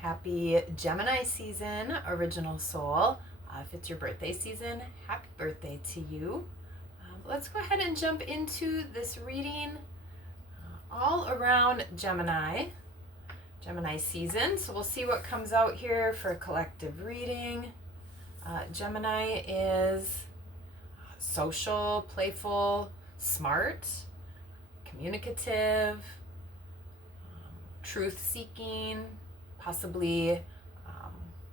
Happy Gemini season, original soul. If it's your birthday season, happy birthday to you. Let's go ahead and jump into this reading all around Gemini season. So we'll see what comes out here for a collective reading. Gemini is social, playful, smart, communicative, truth-seeking, possibly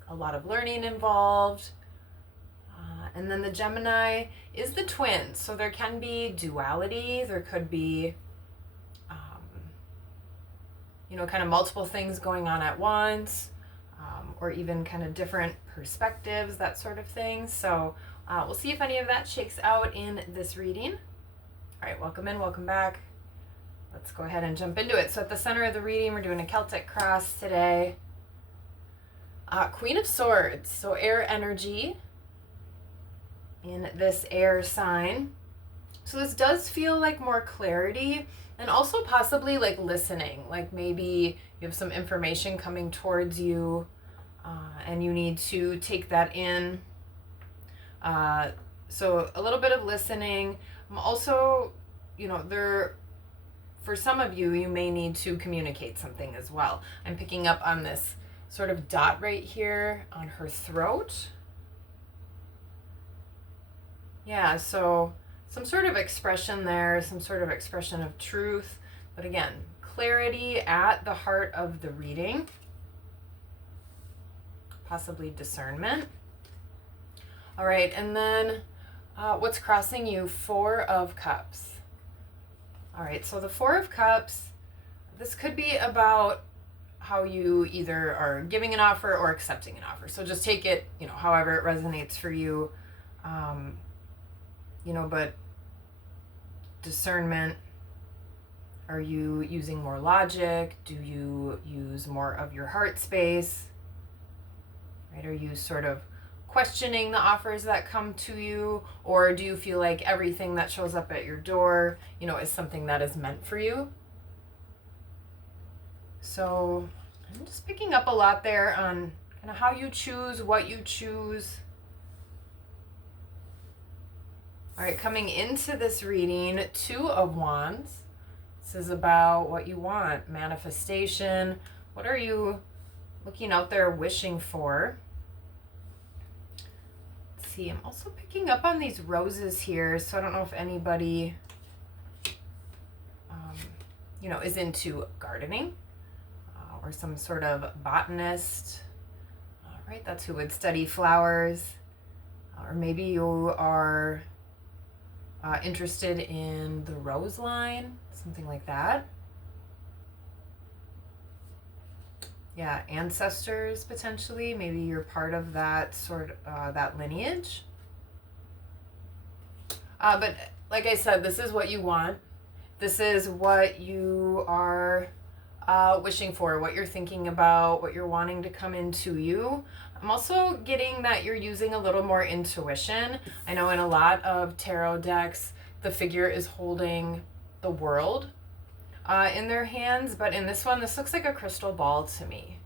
a lot of learning involved. And then the Gemini is the twin, so there can be duality. There could be, kind of multiple things going on at once, or even kind of different perspectives, that sort of thing. So we'll see if any of that shakes out in this reading. All right, welcome in, welcome back. Let's go ahead and jump into it. So at the center of the reading, we're doing a Celtic cross today. Queen of Swords, so air energy in this air sign. So this does feel like more clarity and also possibly like listening, like maybe you have some information coming towards you and you need to take that in. So a little bit of listening. Also, for some of you, you may need to communicate something as well. I'm picking up on this sort of dot right here on her throat. Yeah, so some sort of expression there, some sort of expression of truth. But again, clarity at the heart of the reading. Possibly discernment. All right, and then what's crossing you? Four of Cups. All right, so the Four of Cups, this could be about how you either are giving an offer or accepting an offer. So just take it, however it resonates for you. But discernment, are you using more logic? Do you use more of your heart space? Right? Are you sort of questioning the offers that come to you, or do you feel like everything that shows up at your door, is something that is meant for you? So I'm just picking up a lot there on kind of how you choose, what you choose. All right, coming into this reading, Two of Wands. This is about what you want, manifestation. What are you looking out there wishing for? Let's see, I'm also picking up on these roses here, so I don't know if anybody, is into gardening or some sort of botanist. All right, that's who would study flowers. Or maybe you are interested in the rose line, something like that. Yeah, ancestors potentially. Maybe you're part of that that lineage. But like I said, this is what you want. This is what you are wishing for, what you're thinking about, what you're wanting to come into you. I'm also getting that you're using a little more intuition. I know in a lot of tarot decks, the figure is holding the world in their hands, but in this one, this looks like a crystal ball to me.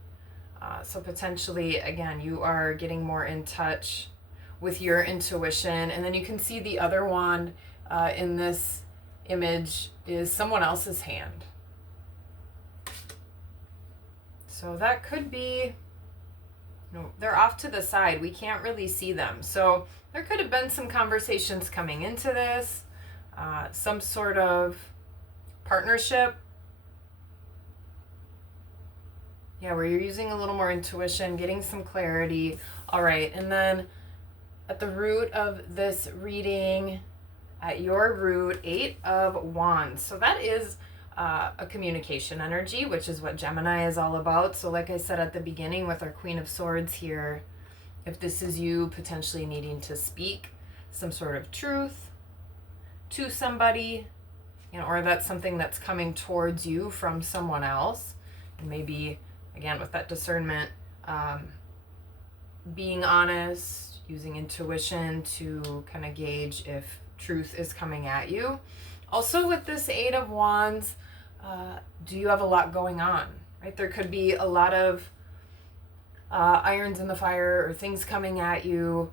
So potentially, again, you are getting more in touch with your intuition. And then you can see the other wand in this image is someone else's hand. So that could be, they're off to the side. We can't really see them. So there could have been some conversations coming into this, some sort of partnership. Yeah, where you're using a little more intuition, getting some clarity. All right, and then at the root of this reading, at your root, Eight of Wands. So that is a communication energy, which is what Gemini is all about. So like I said at the beginning with our Queen of Swords here, if this is you potentially needing to speak some sort of truth to somebody, or that's something that's coming towards you from someone else, and maybe, again, with that discernment, being honest, using intuition to kind of gauge if truth is coming at you. Also with this Eight of Wands, do you have a lot going on, right? There could be a lot of irons in the fire or things coming at you.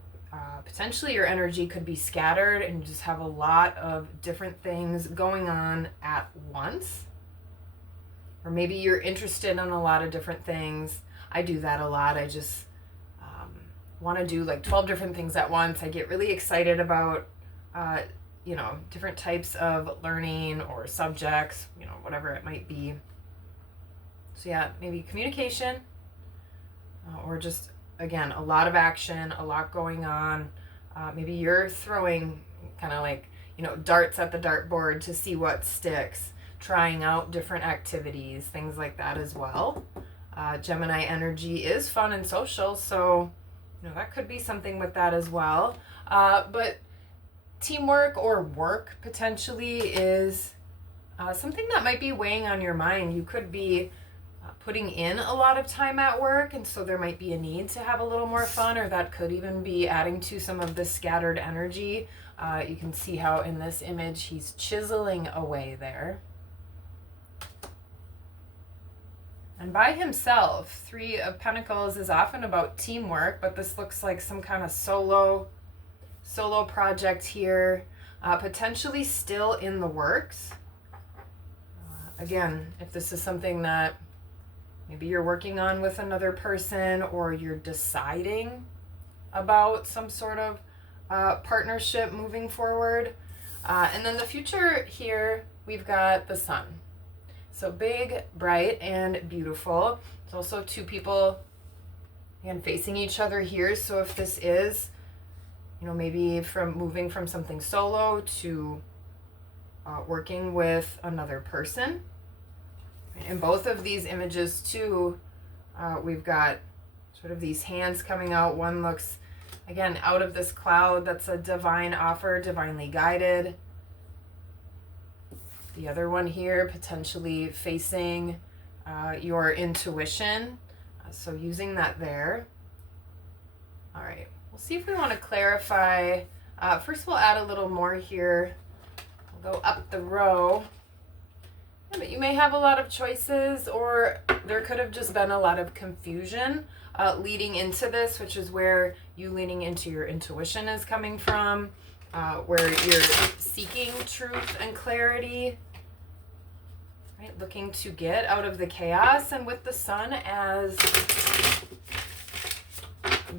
Potentially your energy could be scattered and you just have a lot of different things going on at once. Or maybe you're interested in a lot of different things. I do that a lot. I just want to do like 12 different things at once. I get really excited about, different types of learning or subjects, whatever it might be. So yeah, maybe communication or just, again, a lot of action, a lot going on. Maybe you're throwing kind of like, darts at the dartboard to see what sticks, trying out different activities, things like that as well. Gemini energy is fun and social, so that could be something with that as well. But teamwork or work potentially is something that might be weighing on your mind. You could be putting in a lot of time at work, and so there might be a need to have a little more fun, or that could even be adding to some of the scattered energy. You can see how in this image he's chiseling away there. And by himself, Three of Pentacles is often about teamwork, but this looks like some kind of solo project here, potentially still in the works. Again, if this is something that maybe you're working on with another person, or you're deciding about some sort of partnership moving forward. And then the future here, we've got the sun. So big, bright, and beautiful. It's also two people, again, facing each other here. So if this is, maybe from moving from something solo to working with another person. In both of these images too, we've got sort of these hands coming out. One looks, again, out of this cloud. That's a divine offer, divinely guided. The other one here, potentially facing your intuition. So using that there. All right, we'll see if we want to clarify. First, we'll add a little more here. We'll go up the row. Yeah, but you may have a lot of choices, or there could have just been a lot of confusion leading into this, which is where you leaning into your intuition is coming from, where you're seeking truth and clarity, right? Looking to get out of the chaos. And with the sun as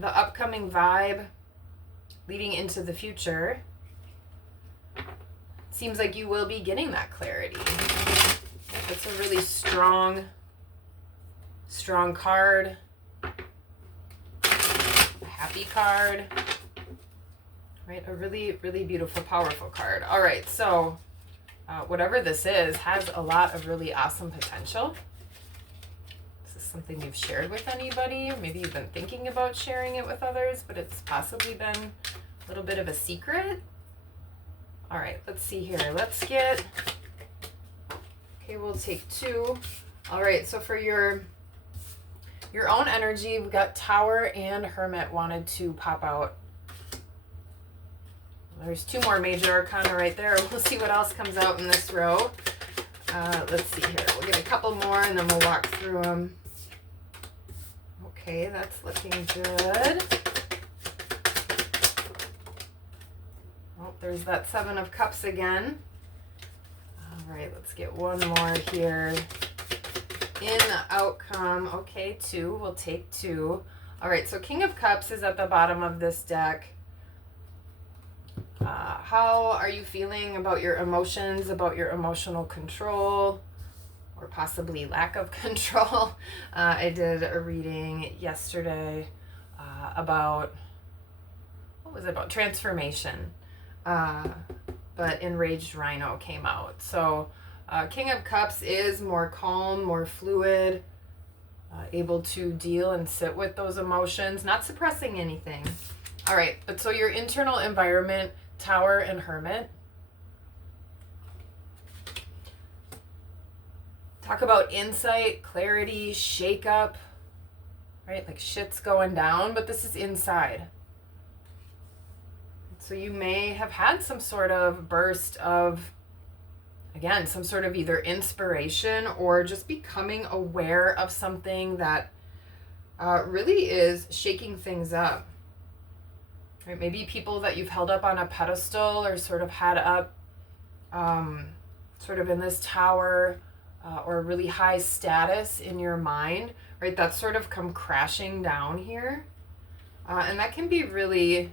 the upcoming vibe leading into the future, seems like you will be getting that clarity. That's a really strong card. A happy card. Right? A really, really beautiful, powerful card. All right, so whatever this is has a lot of really awesome potential. This is something you've shared with anybody. Maybe you've been thinking about sharing it with others, but it's possibly been a little bit of a secret. All right, let's see here. Let's get, okay, we'll take two. All right, so for your own energy, we've got Tower and Hermit wanted to pop out. There's two more major arcana right there. We'll see what else comes out in this row. Let's see here. We'll get a couple more and then we'll walk through them. Okay, that's looking good. Oh, there's that Seven of Cups again. All right, let's get one more here. In the outcome, okay, two. We'll take two. All right, so King of Cups is at the bottom of this deck. How are you feeling about your emotions, about your emotional control, or possibly lack of control? I did a reading yesterday about, what was it about? Transformation. But Enraged Rhino came out. So King of Cups is more calm, more fluid, able to deal and sit with those emotions, not suppressing anything. All right, but so your internal environment, Tower and Hermit. Talk about insight, clarity, shake up, right? Like shit's going down, but this is inside. So you may have had some sort of burst of, again, some sort of either inspiration or just becoming aware of something that really is shaking things up. Right? Maybe people that you've held up on a pedestal or sort of had up sort of in this tower or really high status in your mind, right? That's sort of come crashing down here. And that can be really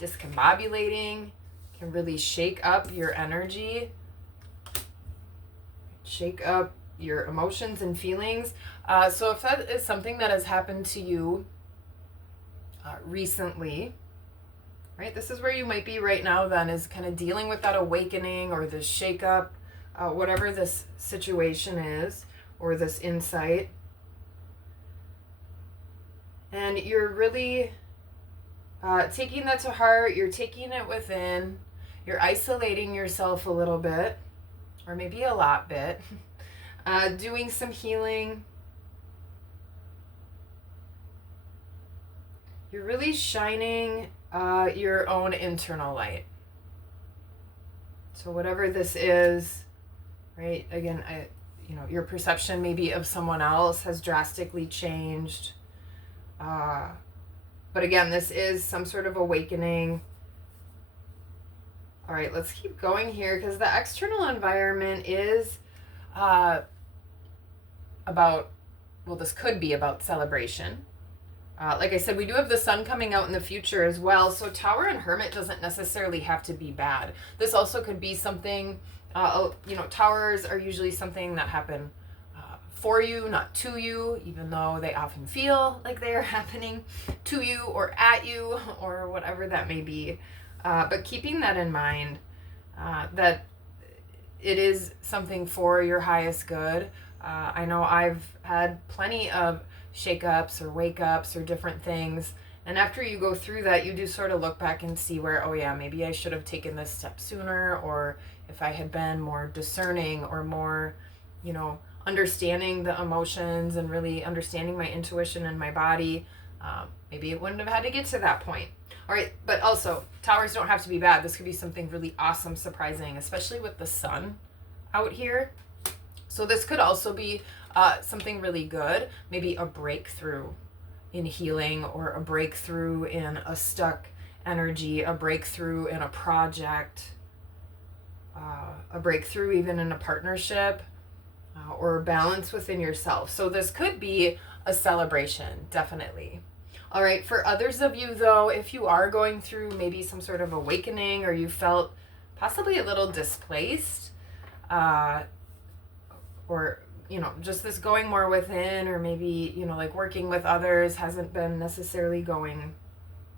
discombobulating, can really shake up your energy, shake up your emotions and feelings. So if that is something that has happened to you recently, right, this is where you might be right now then, is kind of dealing with that awakening or this shake up, whatever this situation is, or this insight. And you're really taking that to heart, you're taking it within, you're isolating yourself a little bit, or maybe a lot bit, doing some healing. You're really shining your own internal light. So whatever this is, right? Again, your perception maybe of someone else has drastically changed. But again, this is some sort of awakening. All right, let's keep going here, because the external environment is this could be about celebration. Like I said, we do have the sun coming out in the future as well. So Tower and Hermit doesn't necessarily have to be bad. This also could be something, towers are usually something that happen for you, not to you, even though they often feel like they are happening to you or at you or whatever that may be. But keeping that in mind, that it is something for your highest good. I know I've had plenty of shake-ups or wake-ups or different things. And after you go through that, you do sort of look back and see where, oh yeah, maybe I should have taken this step sooner, or if I had been more discerning or more, understanding the emotions and really understanding my intuition and my body, maybe it wouldn't have had to get to that point. All right, but also, towers don't have to be bad. This could be something really awesome, surprising, especially with the sun out here. So this could also be something really good, maybe a breakthrough in healing, or a breakthrough in a stuck energy, a breakthrough in a project, a breakthrough even in a partnership, or balance within yourself. So this could be a celebration, definitely. All right, for others of you though, if you are going through maybe some sort of awakening, or you felt possibly a little displaced, or just this going more within, or maybe, like working with others hasn't been necessarily going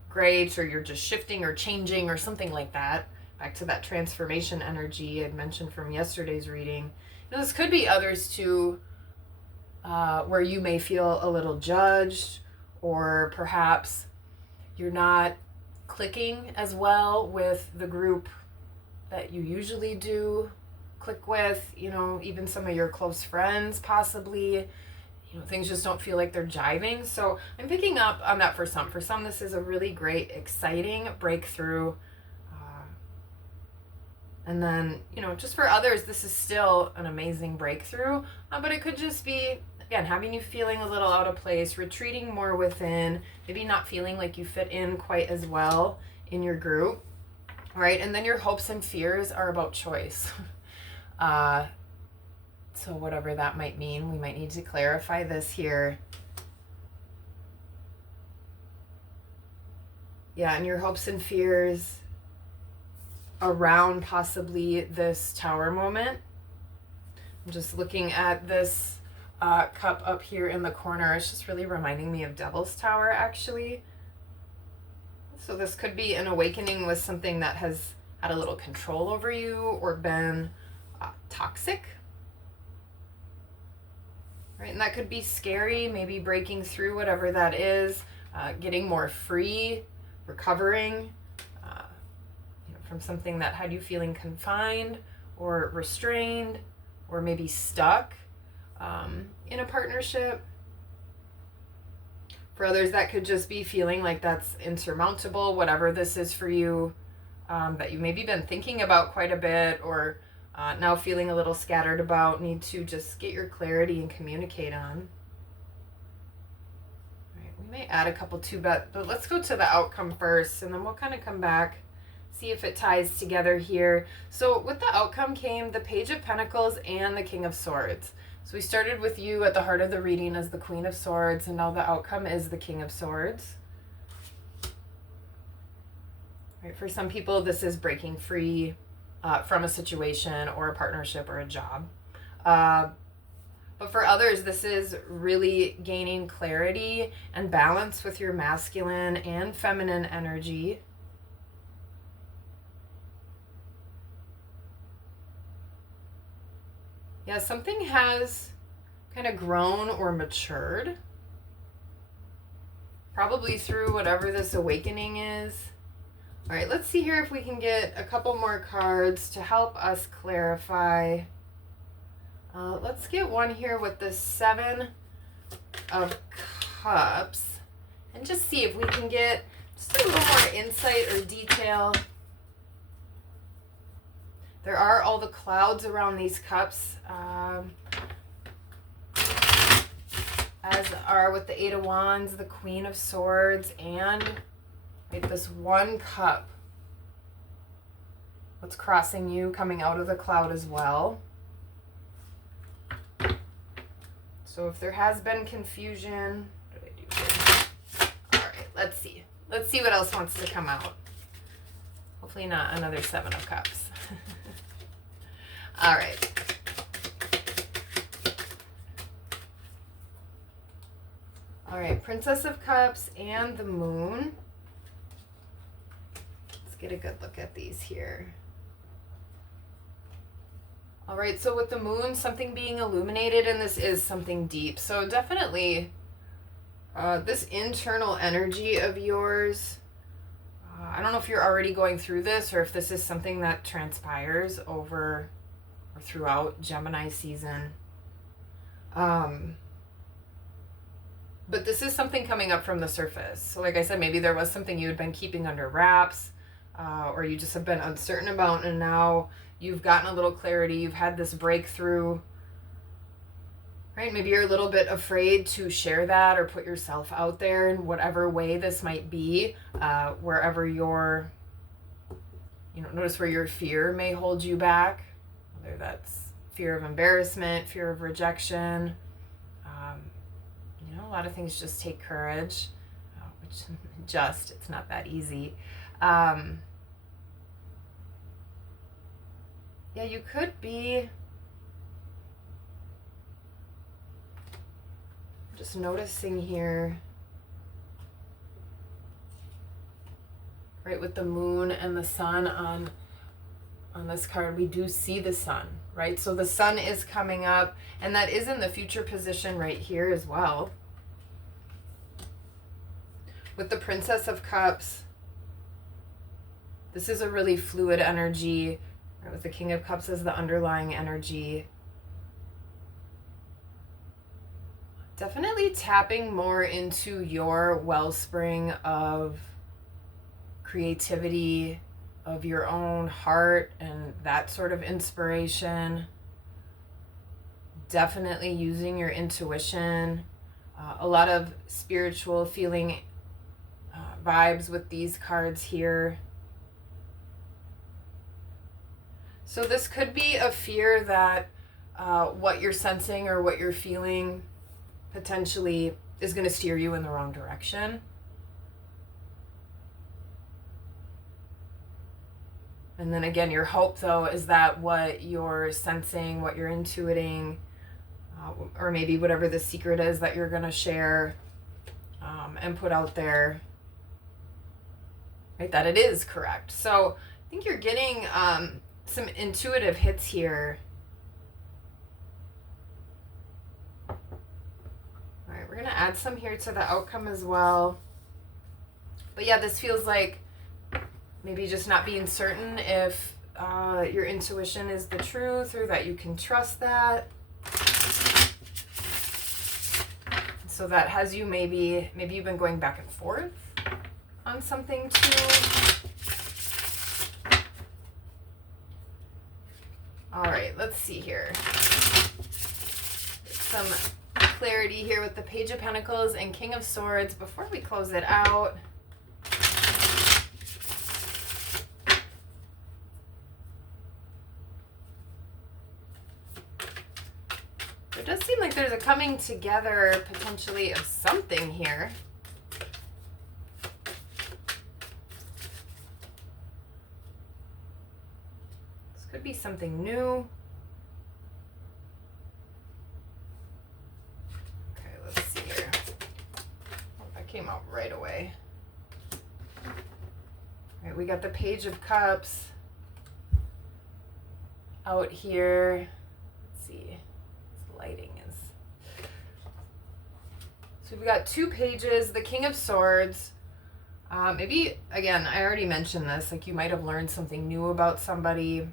great, or you're just shifting or changing or something like that, back to that transformation energy I'd mentioned from yesterday's reading. This could be others too, where you may feel a little judged, or perhaps you're not clicking as well with the group that you usually do click with, even some of your close friends possibly. Things just don't feel like they're jiving. So I'm picking up on that for some. For some, this is a really great, exciting breakthrough. And then, just for others, this is still an amazing breakthrough. But it could just be, again, having you feeling a little out of place, retreating more within, maybe not feeling like you fit in quite as well in your group. All right. And then your hopes and fears are about choice. So whatever that might mean, we might need to clarify this here. Yeah, and your hopes and fears around possibly this tower moment. I'm just looking at this cup up here in the corner. It's just really reminding me of Devil's Tower, actually. So this could be an awakening with something that has had a little control over you, or been toxic. Right, and that could be scary, maybe breaking through whatever that is, getting more free, recovering from something that had you feeling confined or restrained, or maybe stuck in a partnership. For others, that could just be feeling like that's insurmountable, whatever this is for you, that you maybe been thinking about quite a bit, or now feeling a little scattered about, need to just get your clarity and communicate on. we may add a couple too, but let's go to the outcome first, and then we'll kind of come back, see if it ties together here. So with the outcome came the Page of Pentacles and the King of Swords. So we started with you at the heart of the reading as the Queen of Swords, and now the outcome is the King of Swords. Right, for some people, this is breaking free from a situation or a partnership or a job. But for others, this is really gaining clarity and balance with your masculine and feminine energy. Yeah, something has kind of grown or matured. Probably through whatever this awakening is. All right, let's see here if we can get a couple more cards to help us clarify. Let's get one here with the Seven of Cups and just see if we can get just a little more insight or detail. There are all the clouds around these cups, as are with the Eight of Wands, the Queen of Swords, and right, this one cup. What's crossing you coming out of the cloud as well. So if there has been confusion, what did I do here? All right, let's see. Let's see what else wants to come out. Hopefully not another Seven of Cups. All right. All right, Princess of Cups and the Moon. Let's get a good look at these here. All right, so with the Moon, something being illuminated, and this is something deep. So definitely this internal energy of yours, I don't know if you're already going through this or if this is something that transpires over or throughout Gemini season. But this is something coming up from the surface. So like I said, maybe there was something you had been keeping under wraps, or you just have been uncertain about, and now you've gotten a little clarity. You've had this breakthrough, right? Maybe you're a little bit afraid to share that or put yourself out there in whatever way this might be, wherever your, notice where your fear may hold you back, whether that's fear of embarrassment, fear of rejection. A lot of things just take courage, which it's not that easy. Yeah, you could be just noticing here, right, with the Moon and the Sun on this card, we do see the Sun, right? So the Sun is coming up, and that is in the future position right here as well. With the Princess of Cups, this is a really fluid energy, right? With the King of Cups as the underlying energy. Definitely tapping more into your wellspring of creativity, of your own heart and that sort of inspiration. Definitely using your intuition. A lot of spiritual feeling vibes with these cards here. So this could be a fear that what you're sensing or what you're feeling potentially is going to steer you in the wrong direction. And then again, your hope though is that what you're sensing, what you're intuiting, or maybe whatever the secret is that you're going to share and put out there, right, that it is correct. So I think you're getting some intuitive hits here. All right, we're going to add some here to the outcome as well. But yeah, this feels like maybe just not being certain if your intuition is the truth or that you can trust that. So that has you maybe you've been going back and forth on something too. All right, let's see here. Some clarity here with the Page of Pentacles and King of Swords before we close it out. It does seem like there's a coming together potentially of something here. This could be something new. Okay, let's see here. Oh, that came out right away. All right, we got the Page of Cups out here. Let's see. Lighting is. So we've got 2 pages, the King of Swords. Maybe, again, I already mentioned this, like you might have learned something new about somebody,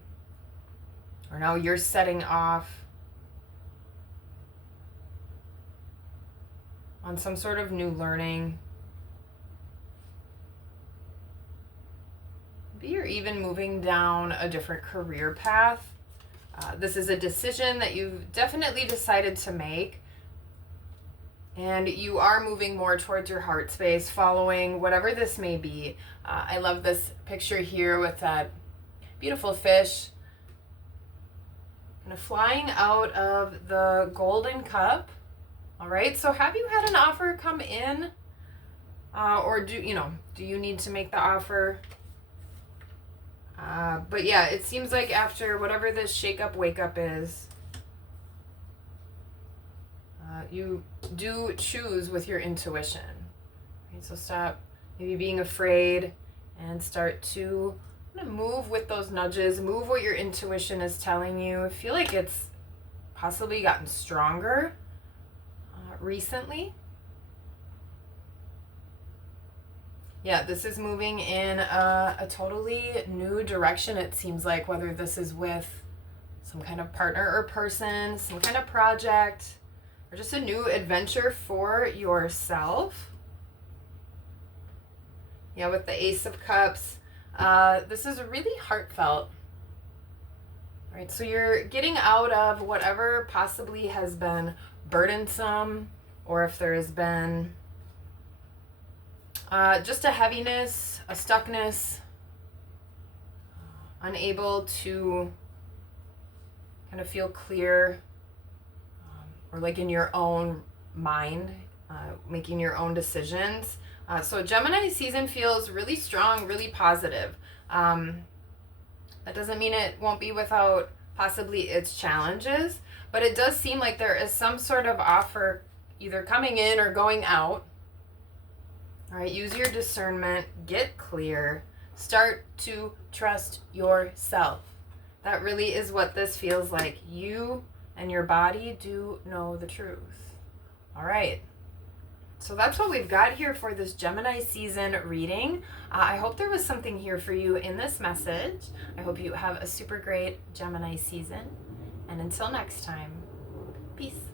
or now you're setting off on some sort of new learning. Maybe you're even moving down a different career path. This is a decision that you've definitely decided to make, and you are moving more towards your heart space, following whatever this may be. I love this picture here with that beautiful fish kind of flying out of the Golden Cup. All right, so have you had an offer come in, or do you need to make the offer? But yeah, it seems like after whatever this shake up, wake up is, you do choose with your intuition. Okay, so stop maybe being afraid and start to move with those nudges, move what your intuition is telling you. I feel like it's possibly gotten stronger recently. Yeah, this is moving in a totally new direction, it seems like, whether this is with some kind of partner or person, some kind of project, or just a new adventure for yourself. Yeah, with the Ace of Cups, this is really heartfelt. All right, so you're getting out of whatever possibly has been burdensome, or if there has been just a heaviness, a stuckness, unable to kind of feel clear, or like in your own mind, making your own decisions. So Gemini season feels really strong, really positive. That doesn't mean it won't be without possibly its challenges, but it does seem like there is some sort of offer either coming in or going out. All right, use your discernment, get clear, start to trust yourself. That really is what this feels like. You and your body do know the truth. All right, so that's what we've got here for this Gemini season reading. I hope there was something here for you in this message. I hope you have a super great Gemini season. And until next time, peace.